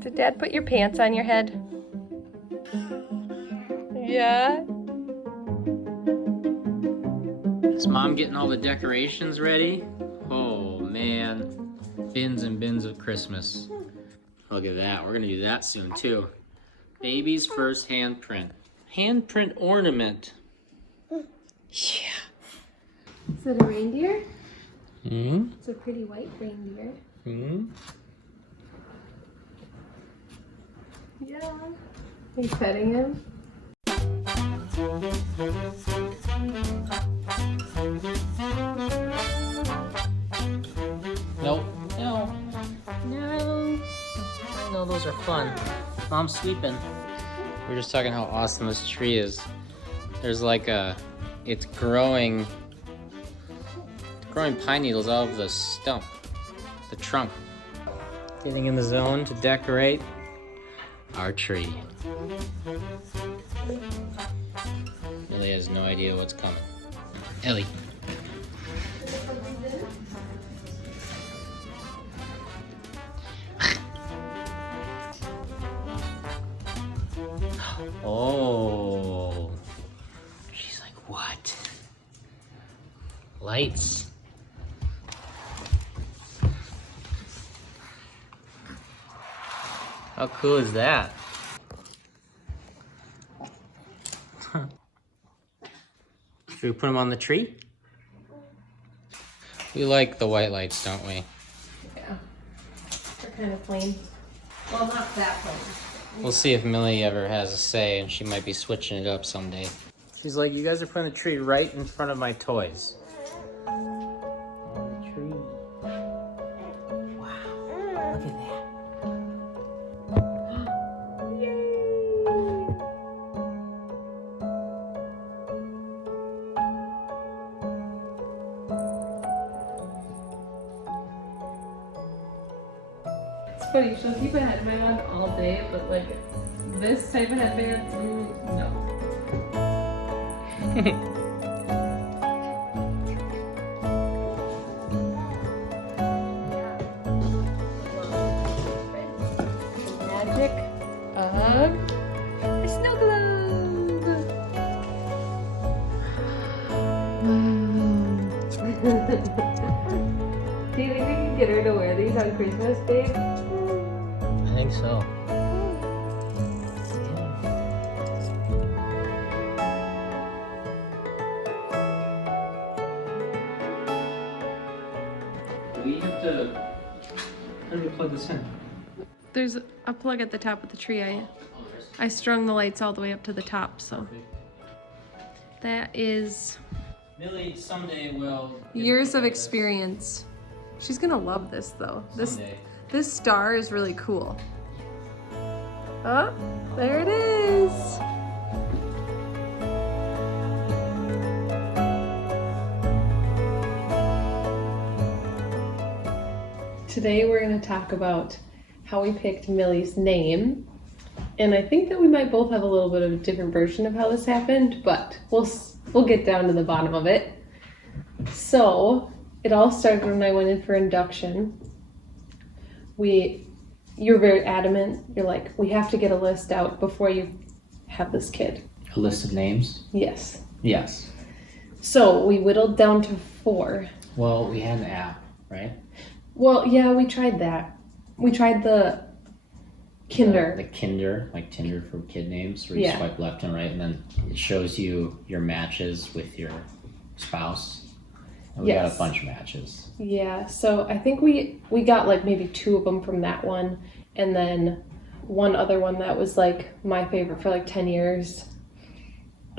Did Dad put your pants on your head? Yeah. Is Mom getting all the decorations ready? Oh man, bins and bins of Christmas. Look at that, we're gonna do that soon too. Baby's first handprint. Handprint ornament. Yeah. Is it a reindeer? Hmm? It's a pretty white reindeer. Hmm? Yeah. Are you petting him? Nope. No. No. No, those are fun. Mom's sweeping. We're just talking how awesome this tree is. There's like it's growing pine needles out of the stump, the trunk. Getting in the zone to decorate our tree. Ellie has no idea what's coming. Ellie. Oh. She's like, what? Lights. How cool is that? Should we put them on the tree? We like the white lights, don't we? Yeah. They're kind of plain. Well, not that plain. We'll see if Millie ever has a say, and she might be switching it up someday. She's like, you guys are putting the tree right in front of my toys. On the tree. Wow, look at that. It's funny, she'll keep a headband on all day, but like this type of headband, no. Magic of a snow globe. Do you think we can get her to wear these on Christmas, babe? I think so. We have to. How do we plug this in? There's a plug at the top of the tree. I strung the lights all the way up to the top, so that is Millie someday will. years of experience. She's gonna love this though. This star is really cool. Oh, there it is. Today we're going to talk about how we picked Millie's name. And I think that we might both have a little bit of a different version of how this happened, but we'll get down to the bottom of it. So, it all started when I went in for induction. You're very adamant. You're like, we have to get a list out before you have this kid. A list of names? Yes. Yes. So, we whittled down to 4. Well, we had an app, right? Well, yeah, we tried that. We tried the Kinder. The Kinder, like Tinder for kid names, where you Yeah. swipe left and right, and then it shows you your matches with your spouse. And we got Yes. a bunch of matches. Yeah, so I think we got like maybe 2 of them from that one, and then one other one that was like my favorite for like 10 years.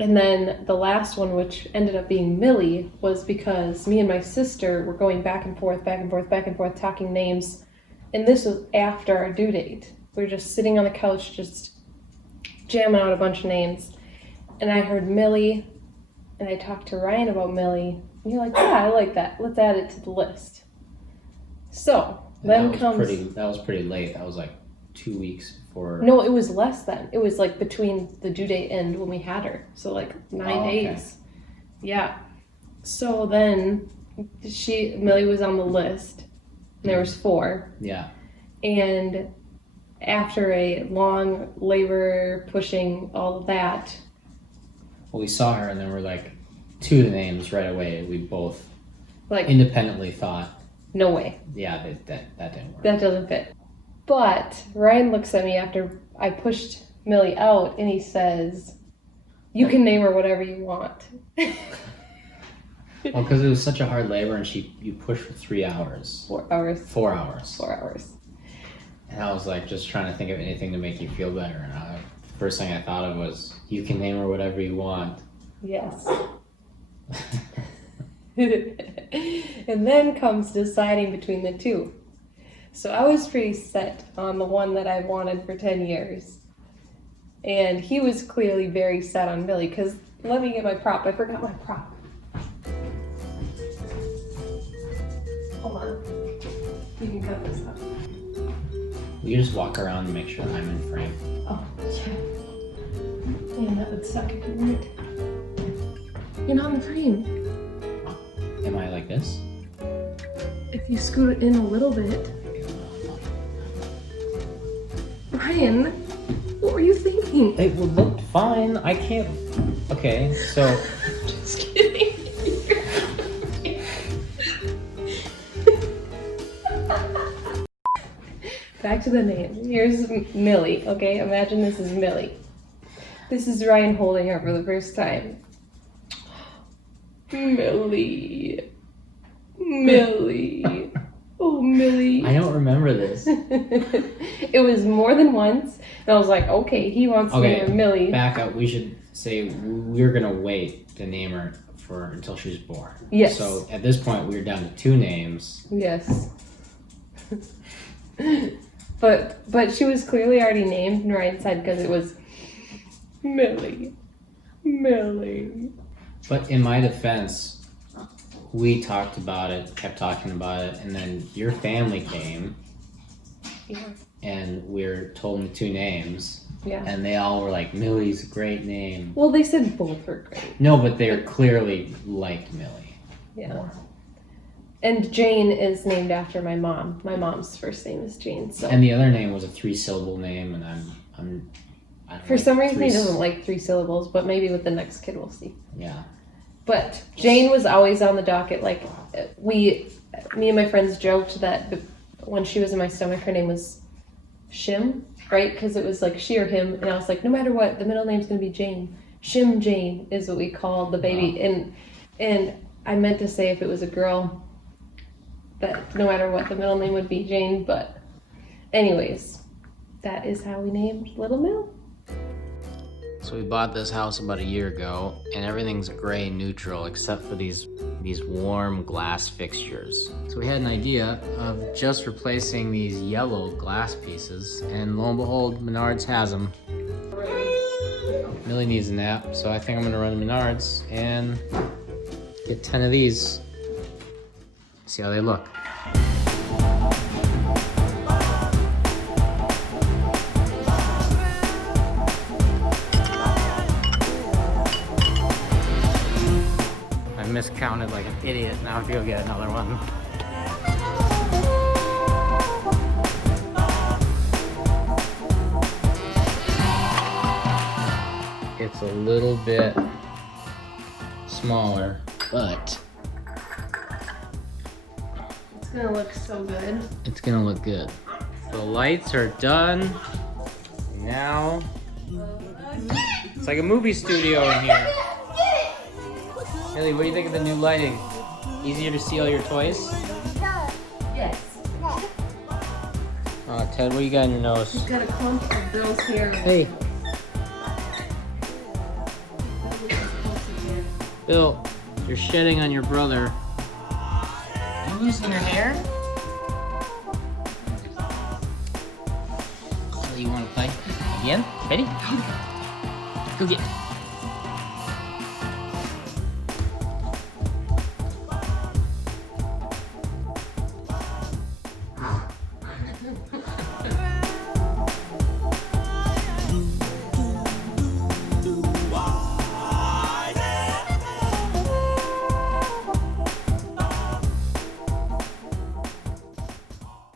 And then the last one, which ended up being Millie, was because me and my sister were going back and forth, talking names. And this was after our due date. We were just sitting on the couch, just jamming out a bunch of names. And I heard Millie, and I talked to Ryan about Millie. And you're like, yeah, I like that. Let's add it to the list. So, then that was pretty late. That was like 2 weeks before. No, it was less than. It was like between the due date and when we had her. So like 9 days. Yeah. So then Millie was on the list. And there was 4. Yeah. And after a long labor pushing all of that. Well, we saw her and then we're like, two names right away. We both Like, independently thought, no way. yeah, that didn't work. That doesn't fit. But Ryan looks at me after I pushed Millie out and he says, you can name her whatever you want. Well, because it was such a hard labor and you pushed for 3 hours. 4 hours. 4 hours. 4 hours. And I was like, just trying to think of anything to make you feel better. And the first thing I thought of was, you can name her whatever you want. Yes. And then comes deciding between the two. So I was pretty set on the one that I wanted for 10 years. And he was clearly very set on Billy, because let me get my prop. I forgot my prop. Hold on. You can cut this up. You just walk around and make sure I'm in frame. Oh, yeah. Man, that would suck if you weren't. You're not in the frame. Am I like this? If you scoot it in a little bit. Ryan, what were you thinking? It would look fine. I can't. Okay, so. Just kidding. Back to the name. Here's Millie, okay? Imagine this is Millie. This is Ryan holding her for the first time. Millie. Millie. Oh, Millie. I don't remember this. It was more than once, and I was like, okay, he wants to name her Millie. Back up. We should say we're gonna wait to name her until she's born. Yes. So at this point, we're down to 2 names. Yes. But she was clearly already named, and Ryan said, because it was Millie. Millie. But in my defense, we talked about it, kept talking about it, and then your family came, Yeah. and we were told the 2 names, Yeah. and they all were like, Millie's a great name. Well, they said both were great. No, but they clearly liked Millie. Yeah. more. And Jane is named after my mom. My mom's first name is Jane. So And the other name was a 3-syllable name, and I don't for like some reason he 3 doesn't like 3 syllables, but maybe with the next kid we'll see. Yeah. But Jane was always on the docket. Like me and my friends joked that when she was in my stomach, her name was Shim, right? Because it was like she or him, and I was like, no matter what, the middle name's gonna be Jane. Shim Jane is what we called the baby, and I meant to say if it was a girl, that no matter what, the middle name would be Jane. But anyways, that is how we named Little Mill. So we bought this house about a year ago, and everything's gray neutral except for these warm glass fixtures. So we had an idea of just replacing these yellow glass pieces, and lo and behold, Menards has them. Millie needs a nap, so I think I'm gonna run to Menards and get 10 of these. See how they look. I miscounted like an idiot. Now I have to go get another one. It's a little bit smaller, but it's gonna look so good. It's gonna look good. The lights are done. Now it's like a movie studio in here. Millie, what do you think of the new lighting? Easier to see all your toys? Yes. Ted, what do you got in your nose? He's got a clump of Bill's hair. Hey. Bill, you're shedding on your brother. You losing your hair? So you want to play again? Ready? Go get.